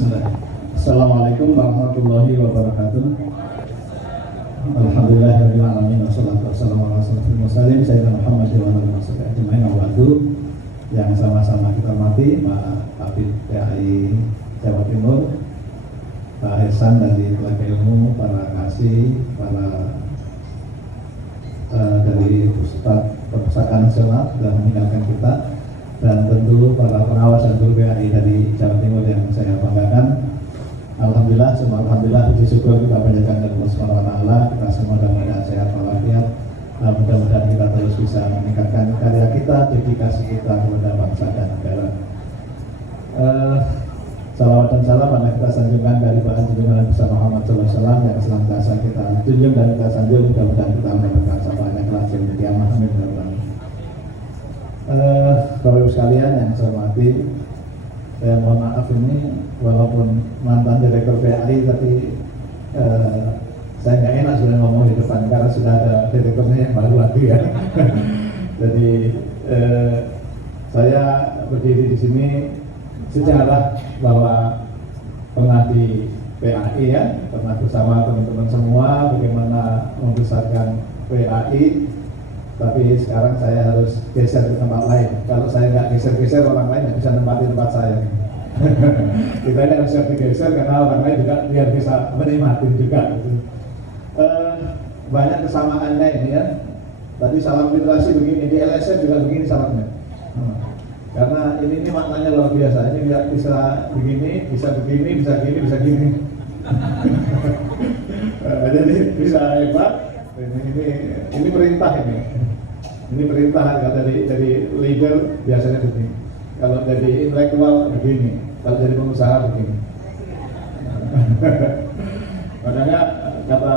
Bismillah. Assalamualaikum warahmatullahi wabarakatuh. Alhamdulillahirabbil alamin wassalatu wassalamu ala asyrofil mursalin sayyidina Muhammad wa ala alihi wasallam. Yang sama-sama kita hormati Pak Kabid PAI Jawa Timur, Pak Hesan dari Tenaga Ilmu, para kasih, para dari Ustadz Perpustakaan Nasional sudah meninggalkan kita, dan tentu para pengawas dan guru PAI dari Jawa Timur yang saya banggakan. Alhamdulillah, semua alhamdulillah, puji syukur kita panjatkan kepada Allah Subhanahu wa taala. Kita semua mudah-mudahan sehat walafiat. Mudah-mudahan kita terus bisa meningkatkan karya kita, dedikasi kita kepada bangsa dan negara. Salawat dan salam pada kita sanjungkan dari Bapak Junjungan Nabi Muhammad SAW yang senantiasa kita junjung dan kita sanjung. Mudah-mudahan kita mendapatkan syafaatnya kelak di kiamat. Amin. Bapak Ibu sekalian yang saya hormati, saya mohon maaf ini walaupun mantan direktur PAI, tapi saya nggak enak sudah ngomong di depan karena sudah ada direkturnya yang baru lagi ya. Jadi saya berdiri di sini sejarah bahwa pernah di PAI ya, pernah bersama teman-teman semua bagaimana membesarkan PAI, tapi sekarang saya harus geser ke tempat lain. Kalau saya nggak geser-geser, orang lain nggak bisa nempatin tempat saya. Kita ini harus digeser karena orang lain juga biar bisa menikmati juga. Banyak kesamaannya ini ya. Tadi salam literasi begini, di LSM juga begini salamnya. Karena ini maknanya luar biasa. Ini bisa begini, bisa begini, bisa gini, bisa gini. Jadi bisa hebat. Ini perintah ini. Ini perintah kalau dari leader biasanya begini. Kalau dari intelektual begini. Kalau dari pengusaha begini. Makanya kata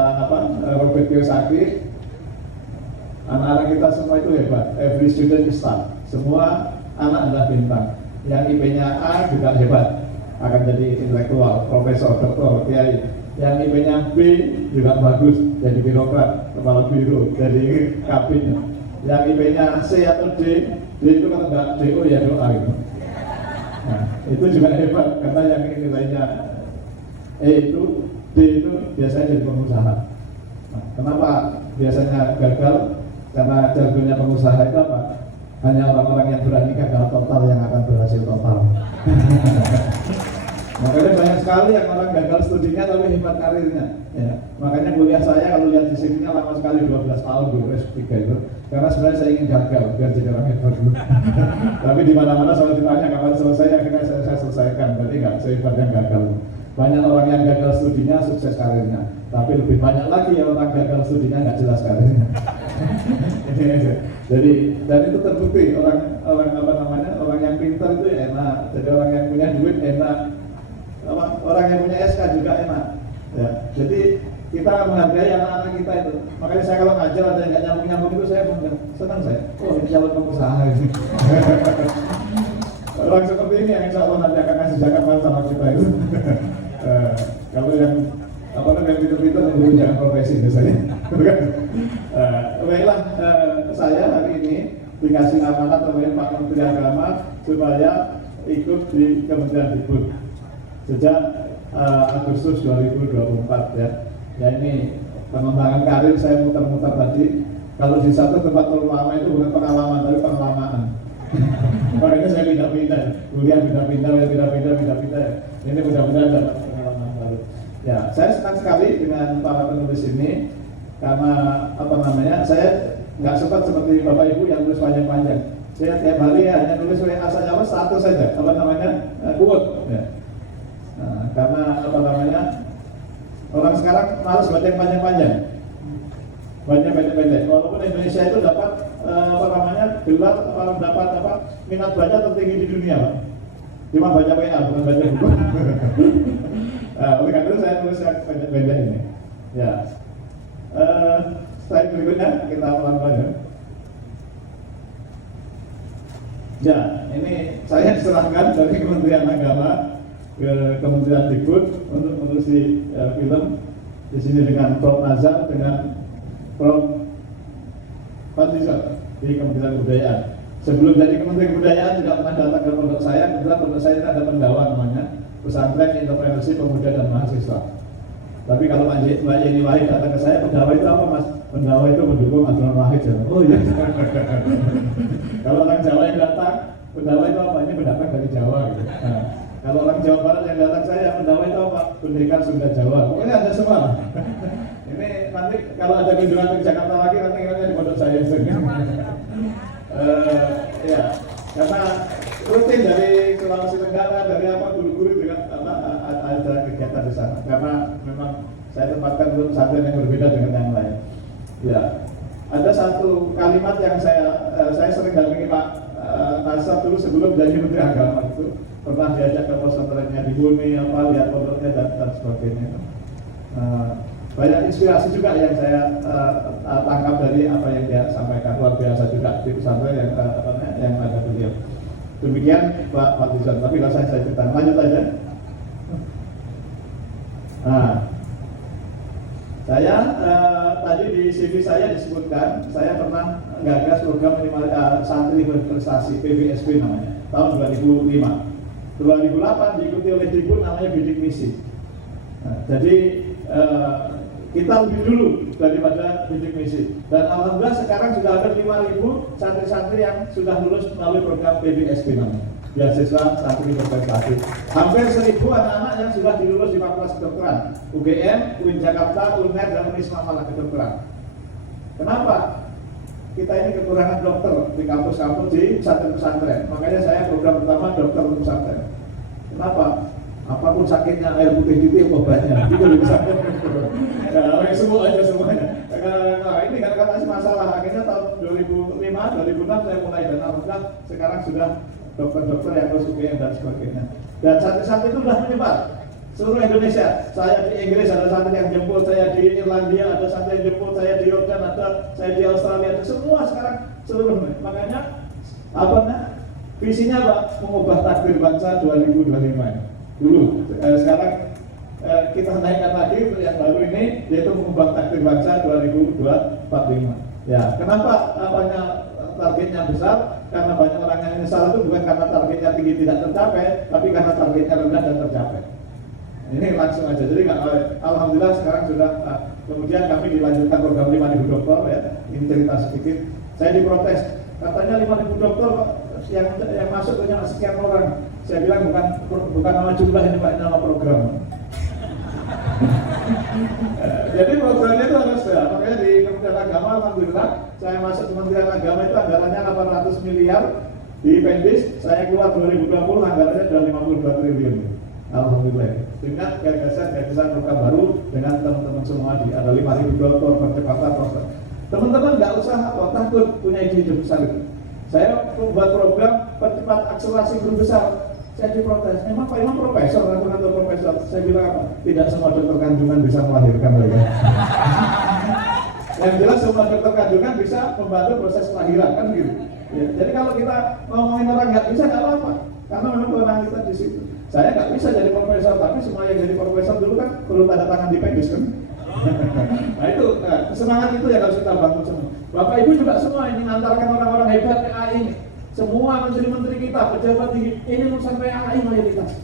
Robert Kiyosaki, anak-anak kita semua itu hebat. Every student is star. Semua anak adalah bintang. Yang IP-nya A juga hebat, akan jadi intelektual, profesor, doktor, kiai. Yang IP-nya B juga bagus, jadi birokrat, kepala biro, jadi kabin. Yang IP-nya C atau D itu kalau nggak DO ya doa gitu. Nah, itu juga hebat, karena yang nilainya E itu, D itu biasanya jadi pengusaha. Nah, kenapa biasanya gagal? Karena jargonnya pengusaha itu apa? Hanya orang-orang yang berani gagal total yang akan berhasil total. Makanya banyak sekali yang orang gagal studinya tapi hebat karirnya. Ya. Makanya kuliah saya kalau lihat di sini lama sekali 12 tahun dulu S3 itu. Karena sebenarnya saya ingin gagal biar jadi orang hebat dulu. Tapi di mana-mana selalu ditanya kapan selesai, akhirnya saya selesaikan. Berarti nggak sehebat yang gagal. Banyak orang yang gagal studinya sukses karirnya. Tapi lebih banyak lagi yang orang gagal studinya nggak jelas karirnya. Jadi dan itu terbukti orang yang pintar itu enak. Jadi orang yang punya duit enak. Orang yang punya SK juga enak. Ya, jadi kita menghargai anak-anak kita itu. Makanya saya kalau ngajar ada yang nggak nyambung itu saya senang saya. Oh, ini calon pengusaha ini. Orang seperti ini yang insya Allah nanti akan ngasih zakat sama kita itu. Kalau yang yang pintar-pintar memberi jangan profesi biasanya. Baiklah, saya hari ini dikasih amanat oleh Pak Menteri Agama supaya ikut di Kementerian Dikbud sejak Agustus 2024 ya. Ya ini pengembangan karir saya muter-muter tadi. Kalau di satu tempat terlalu lama itu bukan pengalaman tapi pengalamaan. Makanya saya pindah-pindah, kuliah pindah-pindah. Ini mudah-mudahan dapat pengalaman baru. Ya, saya senang sekali dengan para penulis ini karena saya nggak sempat seperti Bapak Ibu yang nulis panjang-panjang. Saya tiap hari hanya nulis WA saja, satu saja, quote. Ya. Nah, karena orang sekarang malas baca yang panjang-panjang, banyak pendek-pendek. Walaupun Indonesia itu dapat gelar dapat minat baca tertinggi di dunia, Pak. Cuma baca WA, bukan baca buku. Oleh karena itu saya tulis yang pendek-pendek ini. Ya, slide berikutnya kita pelan-pelan ya. Ya, ini saya diserahkan dari Kementerian Agama ke Kementerian Dikbud untuk mengurusi film di sini dengan Prof Nazar dengan Prof Fadlizon di Kementerian Kebudayaan. Sebelum jadi Kementerian Kebudayaan tidak pernah datang ke pondok saya, kebetulan pondok saya ada pendawa namanya. pesantren entrepreneurship pemuda dan mahasiswa. Tapi kalau Mbak Yeni Wahid datang ke saya, pendawa itu apa Mas? Pendawa itu mendukung Abdurrahman Wahid. Oh iya. Kalau orang Jawa yang datang, pendawa itu apa? Ini pendapat dari Jawa gitu. Nah, kalau orang Jawa Barat yang datang saya, pendawa itu apa? Pendidikan Sunda Jawa. Pokoknya ada semua. Ini nanti kalau ada kunjungan ke Jakarta lagi, nanti ingatnya di pondok saya. Ya, karena rutin dari Sulawesi Tenggara, dari apa guru-guru juga ada kegiatan di sana. Karena memang saya tempatkan untuk pesantren yang berbeda dengan yang lain. Ya, ada satu kalimat yang saya sering dampingi Pak Nasar dulu sebelum jadi Menteri Agama itu, pernah diajak ke pesantrennya di Bumi, lihat pondoknya dan sebagainya. Banyak inspirasi juga yang saya tangkap dari apa yang dia sampaikan, luar biasa juga di pesantren yang ada beliau. Demikian Pak Fadlizon, tapi kalau saya cerita, lanjut aja. Nah, saya tadi di CV saya disebutkan, saya pernah gagas program santri berprestasi PBSP namanya, tahun 2005. 2008 diikuti oleh Tribun namanya Bidik Misi. Nah, jadi kita lebih dulu daripada Bidik Misi. Dan alhamdulillah sekarang sudah ada 5.000 santri-santri yang sudah lulus melalui program PBSP namanya, beasiswa santri berprestasi. Hampir 1.000 anak-anak yang sudah dilulus di Fakultas Kedokteran, UGM, UIN Jakarta, UNER, dan Unisma Malah Kedokteran. Kenapa? Kita ini kekurangan dokter di kampus-kampus di pesantren-pesantren. Makanya saya program pertama dokter untuk pesantren. Kenapa? Apapun sakitnya air putih itu obatnya. Itu bisa. Ya, semua aja semuanya. Nah, ini kan kasih masalah. Akhirnya tahun 2005, 2006 saya mulai dan alhamdulillah sekarang sudah dokter-dokter yang harus UGM dan sebagainya. Dan santri-santri itu sudah menyebar seluruh Indonesia. Saya di Inggris ada santri yang jemput, saya di Irlandia ada santri yang jemput, saya di Yordan ada, saya di Australia ada, semua sekarang seluruhnya. Makanya visinya Pak, mengubah takdir bangsa 2025 dulu. Sekarang kita naikkan lagi untuk yang baru ini, yaitu mengubah takdir bangsa 2045. Ya, kenapa targetnya besar? Karena banyak orang yang menyesal itu bukan karena targetnya tinggi tidak tercapai, tapi karena targetnya rendah dan tercapai. Ini langsung aja. Jadi alhamdulillah sekarang sudah kemudian kami dilanjutkan program 5.000 dokter ya. Ini cerita sedikit. Saya diprotes, katanya 5.000 dokter yang masuk punya sekian orang. Saya bilang bukan nama jumlah ini Pak, nama program. Jadi programnya itu harus ya, makanya di Kementerian Agama alhamdulillah saya masuk Kementerian Agama itu anggarannya 800 miliar di Pendis, saya keluar 2020 anggarannya sudah 52 triliun. Alhamdulillah. Dengan gagasan program baru dengan teman-teman semua ada 5.000 dokter percepatan proses. Teman-teman nggak usah takut punya ide besar itu. Saya membuat program percepat akselerasi guru besar. Saya diprotes, memang Pak Imam profesor atau profesor? Saya bilang apa? Tidak semua dokter kandungan bisa melahirkan lagi. Yang jelas semua dokter kandungan bisa membantu proses kelahiran kan gitu. Ya, jadi kalau kita ngomongin orang nggak bisa nggak apa-apa, karena memang kewenangan kita di situ. Saya nggak bisa jadi profesor, tapi semua yang jadi profesor dulu kan perlu tanda tangan di Pendis kan. Nah itu semangat itu yang harus kita bangun semua. Bapak Ibu juga semua ini mengantarkan orang-orang hebat ke AI ini. Semua menteri-menteri kita, pejabat tinggi, ini lulusan PAI mayoritas.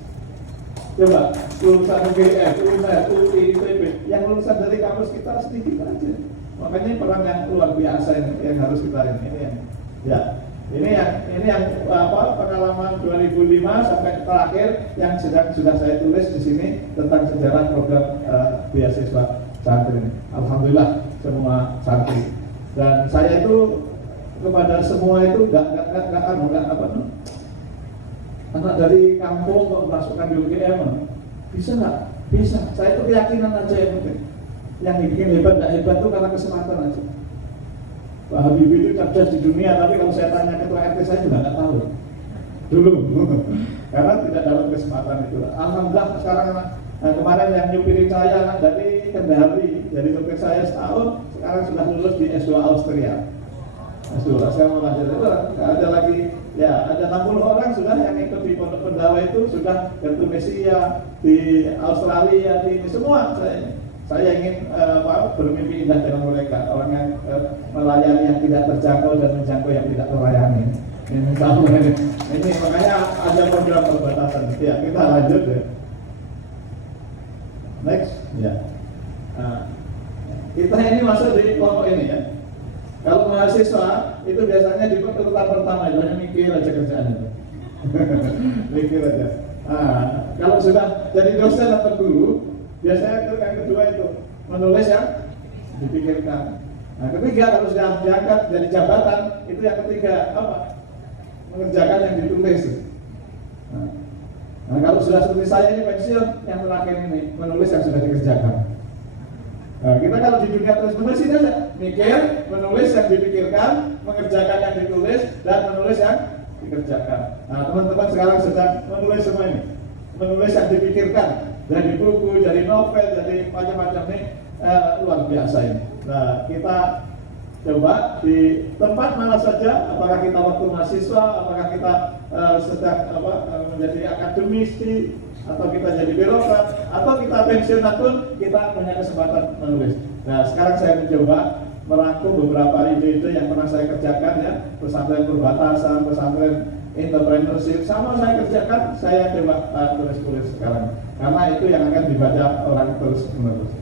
Coba, lulusan UGM, UNER, UI, ITB, yang lulusan dari kampus kita sedikit aja. Makanya peran yang luar biasa yang harus kita ini yang pengalaman 2005 sampai terakhir yang sudah saya tulis di sini tentang sejarah program beasiswa santri. Alhamdulillah semua santri. Dan saya itu kepada semua itu anak dari kampung kok masukkan di UGM bisa nggak? Bisa. Saya itu keyakinan aja yang penting. Yang bikin hebat nggak hebat itu karena kesempatan aja. Pak Habibie itu cerdas di dunia, tapi kalau saya tanya ketua RT saya juga nggak tahu dulu karena tidak dapat kesempatan itu. Alhamdulillah sekarang kemarin yang nyupirin saya dari Kendari, jadi supir saya setahun, sekarang sudah lulus di S2 Austria. Saya mau lanjut itu ada lagi ya, ada 60 orang sudah yang ikut di Pondok Pendawa itu sudah ke Tunisia, di Australia, di semua. Saya ingin bermimpi indah dengan mereka, orang yang melayani yang tidak terjangkau dan menjangkau yang tidak terlayani. Ini makanya ada program perbatasan. Ya kita lanjut ya. Next, ya. Nah, kita ini masuk di kelompok ini ya. Kalau mahasiswa itu biasanya di urutan pertama itu hanya mikir aja kerjaan itu. Mikir aja. Nah, kalau sudah jadi dosen atau guru, biasanya itu yang kedua itu menulis yang dipikirkan. Nah, ketiga kalau sudah diangkat jadi jabatan, itu yang ketiga apa? Mengerjakan yang ditulis. Nah, kalau sudah seperti saya ini pensiun, yang terakhir ini menulis yang sudah dikerjakan. Nah, kita kalau di dunia terus menulis ini aja, mikir, menulis yang dipikirkan, mengerjakan yang ditulis, dan menulis yang dikerjakan. Nah, teman-teman sekarang sedang menulis semua ini, menulis yang dipikirkan, dari buku, dari novel, dari macam-macam ini luar biasa ini. Nah, kita coba di tempat mana saja, apakah kita waktu mahasiswa, apakah kita sedang menjadi akademisi, atau kita jadi birokrat, atau kita pensiunan pun kita punya kesempatan menulis. Nah, sekarang saya mencoba merangkum beberapa ide-ide yang pernah saya kerjakan ya, pesantren perbatasan, pesantren entrepreneurship, sama saya kerjakan, saya coba tulis-tulis sekarang, karena itu yang akan dibaca orang terus-menerus.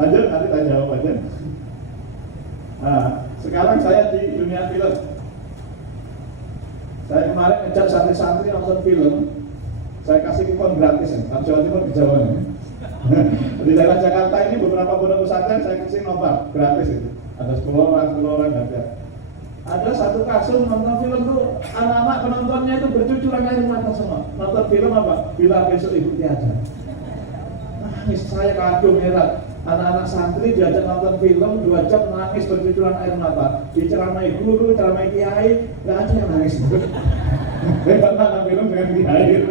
Lanjut, nanti saya jawab aja. Nah, sekarang saya di dunia film. Saya kemarin ngejak santri-santri nonton film. Saya kasih kupon gratis ya, Jawa Timur di Jawa ini. Di daerah Jakarta ini beberapa pondok pesantren saya kasih nobar gratis itu. Ada 10 orang gantian. Ada satu kasus nonton film tuh anak-anak penontonnya itu bercucuran air mata semua. Nonton film apa? Bila Besok Ibu Tiada. Nangis, saya kagum heran. Anak-anak santri diajak nonton film 2 jam nangis bercucuran air mata. Diceramai guru, ceramai kiai, nggak ada yang nangis. Hebat banget film dengan kiai.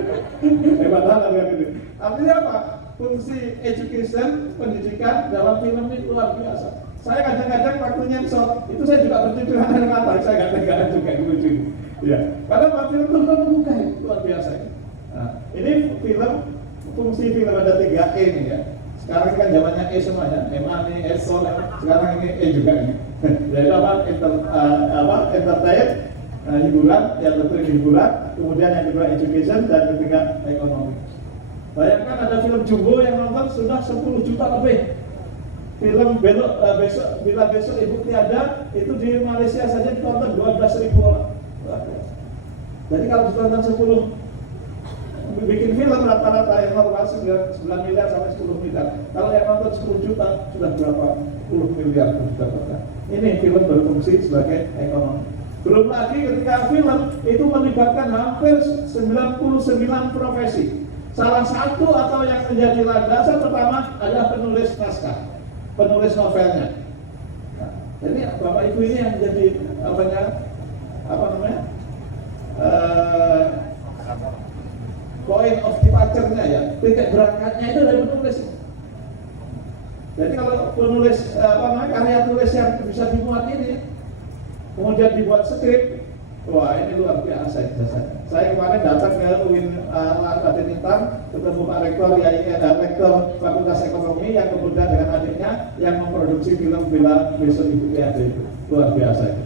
Hebat banget dengan itu. Artinya apa? Fungsi education, pendidikan dalam film ini luar biasa. Saya kadang-kadang waktunya short, itu saya juga bercucuran air mata. Saya nggak tegaan juga lucu. Ya, karena film itu membuka luar biasa. Nah, ini film, fungsi film ada 3E nih ya. Sekarang kan zamannya E semuanya, Emani, Eso, sekarang ini E juga ini. Jadi entertain, hiburan, yang tentu hiburan, kemudian yang kedua education, dan ketiga ekonomi. Bayangkan ada film Jumbo yang nonton sudah 10 juta lebih. Film Bila Besok Ibu Tiada itu di Malaysia saja ditonton 12.000 orang. Jadi kalau ditonton 10 bikin film rata-rata yang normal 9 miliar sampai 10 miliar. Kalau yang nonton 10 juta sudah berapa puluh miliar dapatkan. Ini film berfungsi sebagai ekonomi. Belum lagi ketika film itu melibatkan hampir 99 profesi. Salah satu atau yang menjadi landasan pertama adalah penulis naskah, penulis novelnya. Nah, jadi Bapak Ibu ini yang menjadi point of departure-nya ya, titik berangkatnya itu dari penulis. Jadi kalau penulis karya tulis yang bisa dimuat ini, kemudian dibuat skrip, wah ini luar biasa. Saya kemarin datang ke UIN Raden Intan, ketemu Pak Rektor, Rektor Fakultas Ekonomi yang kemudian dengan adiknya yang memproduksi film Bila Besok Ibu Tiada itu luar biasa itu.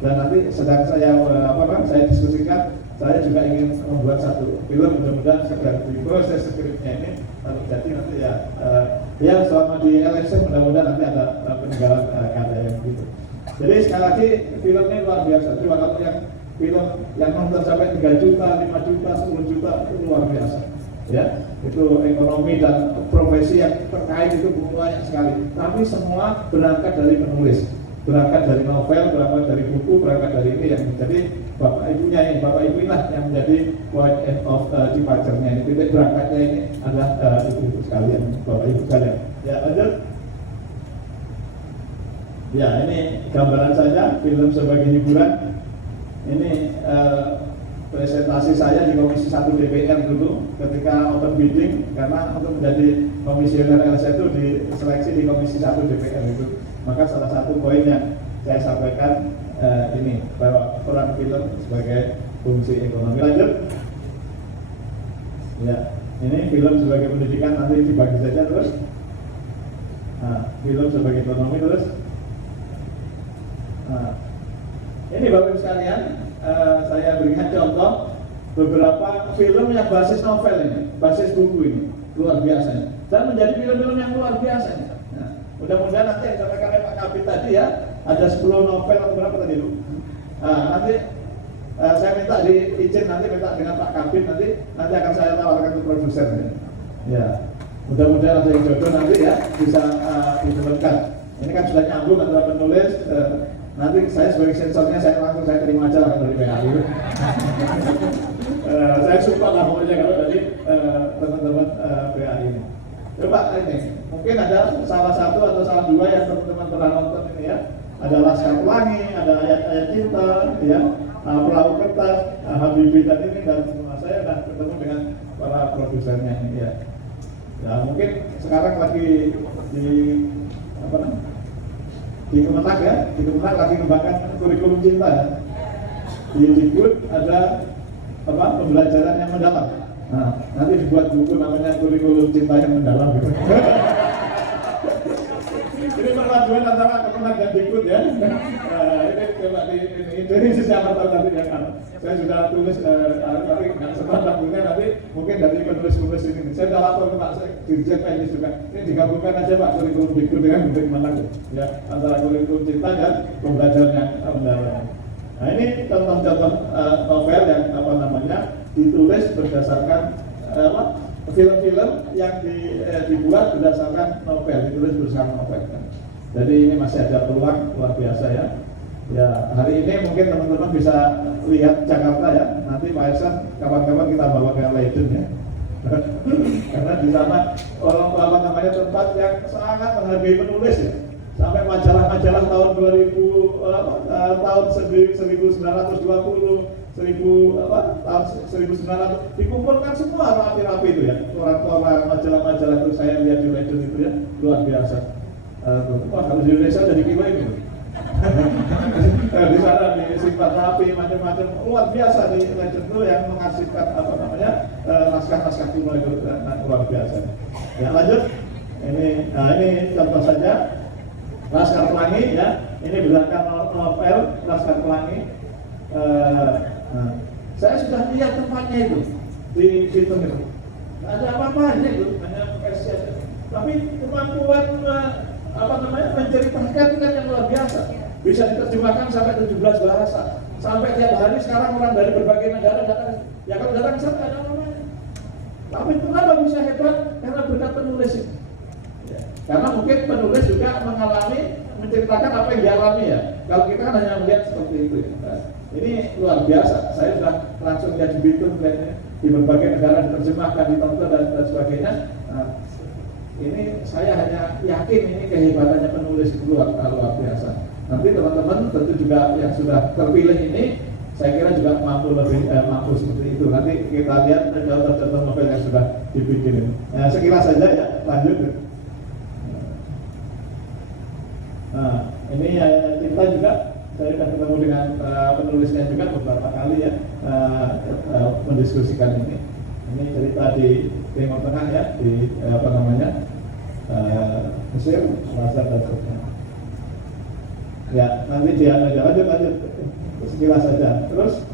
Dan nanti sedang saya diskusikan. Saya juga ingin membuat satu film, mudah-mudahan sedang diproses skripnya ini. Kalau jadi nanti ya selama di LSM mudah-mudahan nanti ada peninggalan karya yang gitu. Jadi sekali lagi film ini luar biasa. Cuma kalau yang film yang nonton sampai 3 juta, 5 juta, 10 juta itu luar biasa. Ya, itu ekonomi dan profesi yang terkait itu banyak sekali. Tapi semua berangkat dari penulis, berangkat dari novel, berangkat dari buku, berangkat dari ini yang menjadi Bapak Ibunya ini, Bapak Ibu inilah yang menjadi point of departure-nya ini, titik berangkatnya ini adalah ibu-ibu sekalian, Bapak Ibu sekalian. Ya, lanjut. Ya, ini gambaran saja film sebagai hiburan. Ini presentasi saya di Komisi 1 DPR dulu ketika open bidding, karena untuk menjadi komisioner LSM itu diseleksi di Komisi 1 DPR itu. Maka salah satu poin yang saya sampaikan ini bahwa peran film sebagai fungsi ekonomi. Lanjut. Ya, ini film sebagai pendidikan nanti dibagi saja terus. Nah, film sebagai ekonomi terus. Nah, ini Bapak Ibu sekalian, saya berikan contoh beberapa film yang basis novel ini, basis buku ini, luar biasa. dan menjadi film-film yang luar biasa. Nah, mudah-mudahan nanti yang disampaikan oleh Pak Kabit tadi ya, ada 10 novel atau berapa tadi Bu? Nanti saya minta izin nanti minta dengan Pak Kabit nanti akan saya tawarkan ke produser ya. Mudah-mudahan ada yang jodoh nanti ya bisa ditemukan. Ini kan sudah nyambung antara penulis, nanti saya sebagai sensornya saya terima aja lah dari PAI. Saya suka lah pokoknya kalau dari teman-teman PAI ini. Coba ini, mungkin ada salah satu atau salah dua yang teman-teman pernah nonton ini ya. Ada Laskar Pelangi, ada Ayat-Ayat Cinta, ya, Perahu Kertas, Habibie dan ini, dan saya sudah ketemu dengan para produsernya ini ya. Ya mungkin sekarang lagi di apa namanya? Di Kemenag ya, di Kemenag lagi mengembangkan kurikulum cinta ya. Di Dikbud ada apa pembelajaran yang mendalam. Nah, nanti dibuat buku namanya kurikulum cinta yang mendalam gitu. Ini perpaduan antara Kemenag dan Dikbud ya. Ini coba ini siapa tahu nanti yang saya sudah tulis tapi nggak sempat bukunya nanti mungkin dari penulis-penulis ini. Saya sudah lapor ke Pak Dirjen Teknis juga. Ini digabungkan aja Pak kurikulum Dikbud dengan Kemenag ya, antara kurikulum cinta dan pembelajaran yang mendalam. Nah ini contoh-contoh novel yang apa namanya ditulis berdasarkan film-film yang dibuat berdasarkan novel, ditulis berdasarkan novel. Jadi ini masih ada peluang luar biasa ya. Ya hari ini mungkin teman-teman bisa lihat Jakarta ya. Nanti Pak Ersan kapan-kapan kita bawa ke Leiden ya. Karena di sana orang namanya tempat yang sangat menghargai penulis ya. Sampai majalah-majalah tahun 2000 tahun 1920 tahun 1900 dikumpulkan semua rapi-rapi itu ya, koran-koran, majalah-majalah itu saya lihat di Leiden itu ya, luar biasa. Wah kalau di Indonesia jadi kilo ini di sana disimpan rapi macam-macam, luar biasa di Leiden itu yang mengarsipkan apa namanya naskah-naskah kuno itu luar biasa. Ya lanjut, ini contoh saja Laskar Pelangi ya, ini berdasarkan novel Laskar Pelangi. Saya sudah lihat tempatnya itu di film itu. Nggak ada apa-apanya itu, hanya versi aja. Tapi kemampuan menceritakan kan yang luar biasa. Bisa diterjemahkan sampai 17 bahasa. Sampai tiap hari sekarang orang dari berbagai negara datang. Ya kalau datang ke sana ada namanya. Tapi kenapa bisa hebat? Karena berkat penulis itu. Ya. Karena mungkin penulis juga menceritakan apa yang dialami ya. Kalau kita kan hanya melihat seperti itu ya. Nah, ini luar biasa. Saya sudah langsung lihat di Bitung, di berbagai negara diterjemahkan, ditonton dan sebagainya. Nah, ini saya hanya yakin ini kehebatannya penulis itu luar biasa. Nanti teman-teman tentu juga yang sudah terpilih ini, saya kira juga mampu seperti itu. Nanti kita lihat contoh-contoh novel yang sudah dibikin. Nah, sekilas saja ya, lanjut. Nah, ini kita juga saya sudah ketemu dengan penulisnya juga beberapa kali ya, mendiskusikan ini. Ini cerita di Timur Tengah ya, di Mesir, Gaza dan sebagainya. Ya, nanti dia lanjut sekilas saja. Terus,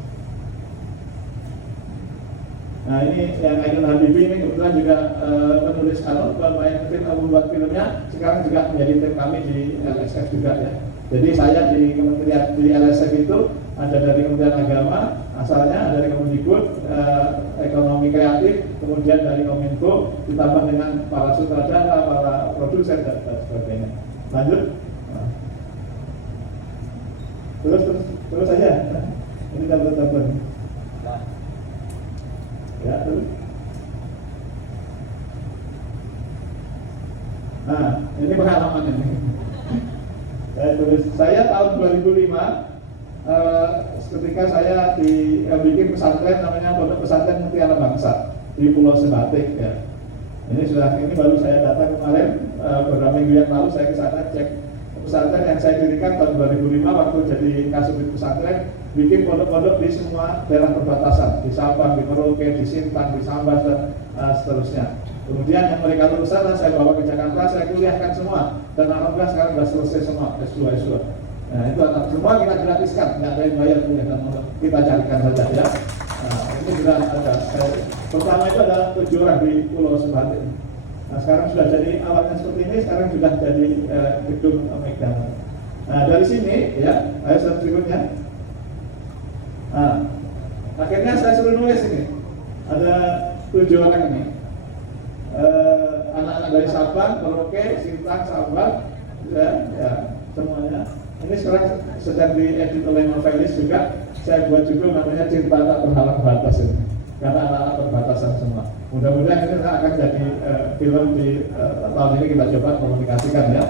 nah ini yang Ainun Habibie ini kebetulan juga penulis pemain film, membuat filmnya. Sekarang juga menjadi tim kami di LSF juga ya. Jadi saya di Kementerian di LSF itu ada dari Kementerian Agama, asalnya dari Kemendikbud, ekonomi kreatif, kemudian dari Kominfo, ditambah dengan para sutradara, para produser dan sebagainya. Lanjut. Nah. Terus saja. Ini tabel-tabel. Ya, terus. Nah, ini pengalaman ini. Saya tahun 2005 ketika saya bikin pesantren namanya Pondok Pesantren Mutiara Bangsa di Pulau Sebatik ya. Ini baru saya datang kemarin beberapa minggu yang lalu saya ke sana cek pesantren yang saya dirikan tahun 2005 waktu jadi kasubit pesantren, bikin pondok-pondok di semua daerah perbatasan, di Sabang, di Merauke, di Sintang, di Sambas dan seterusnya. Kemudian yang mereka lulus sana saya bawa ke Jakarta, saya kuliahkan semua dan alhamdulillah sekarang sudah selesai semua S2. Nah itu semua kita gratiskan, nggak ada yang bayar kuliah, kita carikan saja ya. Nah ini sudah ada. Pertama itu ada 7 orang di Pulau Sebatik. Nah, sekarang sudah jadi awalnya seperti ini, sekarang sudah jadi gedung McDonald. Nah, dari sini ya, ayo slide berikutnya. Nah, akhirnya saya suruh nulis ini. Ada 7 orang ini. Anak-anak dari Sabang, Merauke, Sintang, Sabang, ya, semuanya. Ini sekarang sedang diedit oleh novelis juga. Saya buat juga namanya Cinta Tak Berhalang Batas ini. Karena anak-anak perbatasan semua. Mudah-mudahan ini akan jadi film di tahun ini kita coba komunikasikan ya.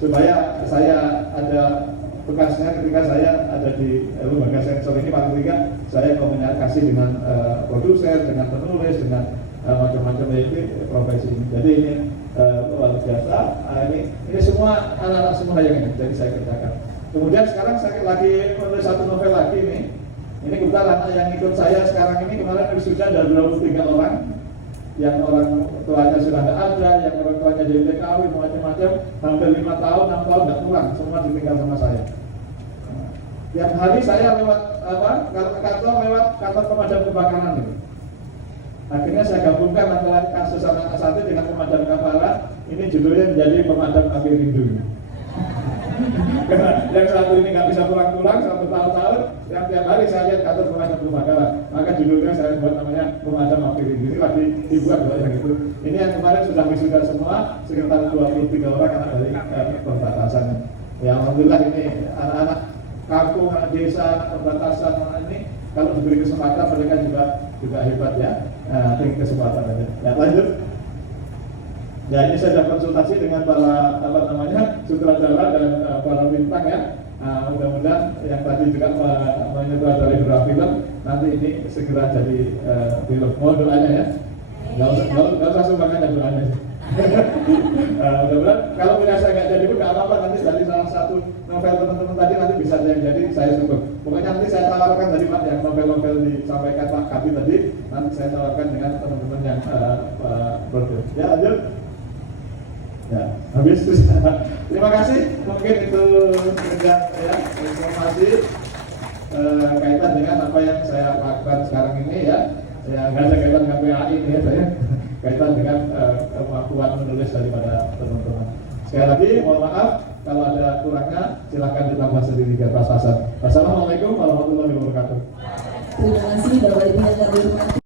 Supaya saya ada bekasnya ketika saya ada di lembaga sensor ini, paling tidak saya komunikasi dengan produser, dengan penulis, dengan macam-macam ini profesi ini. Jadi ini luar biasa. Ini semua anak-anak semua yang ini, jadi saya kerjakan. Kemudian sekarang saya lagi menulis satu novel lagi nih. Ini kebetulan anak yang ikut saya sekarang ini kemarin sudah ada 23 orang. Yang orang tuanya sudah tidak ada, yang orang tuanya jadi TKW, macam-macam, hampir 5 tahun, 6 tahun tidak pulang, semua ditinggal sama saya. Yang hari saya lewat kalau ke kantor lewat kantor pemadam kebakaran ini. Akhirnya saya gabungkan antara kasus anak satu dengan pemadam kebakaran. Ini judulnya menjadi pemadam api rindu. Karena yang satu ini nggak bisa pulang-pulang sampai tahun-tahun, yang tiap hari saya lihat kantor pemadam kebakaran. Maka judulnya saya buat namanya pemadam api rindu. Ini lagi dibuat loh yang itu. Ini yang kemarin sudah wisuda semua, sekitar 23 orang anak dari perbatasan. Ya alhamdulillah ini anak-anak kampung, anak desa, perbatasan ini kalau diberi kesempatan mereka juga hebat ya. Beri kesempatan aja. Ya lanjut. Ya ini saya sudah konsultasi dengan para sutradara dan para bintang ya. Mudah-mudahan yang tadi juga menyutradarai beberapa film nanti ini segera jadi film. Mohon doanya ya. Nggak usah sumbangan dan doanya. Mudah-mudahan kalau punya saya nggak jadi pun nggak apa-apa, nanti dari salah satu novel teman-teman tadi nanti bisa yang jadi saya sebut. Pokoknya nanti saya tawarkan tadi Pak yang novel-novel disampaikan Pak Kapi tadi, nanti saya tawarkan dengan teman-teman yang berdua. Ya lanjut. Ya, habis itu. Terima kasih. Mungkin itu sekedar ya informasi kaitan dengan apa yang saya lakukan sekarang ini ya. Ya nggak ada kaitan dengan PAI ini ya saya. Kaitan dengan kemampuan menulis daripada teman-teman. Sekali lagi mohon maaf kalau ada kurangnya silakan ditambah sendiri biar pas-pasan. Wassalamualaikum warahmatullahi wabarakatuh. Terima kasih Bapak Ibu yang kami hormati.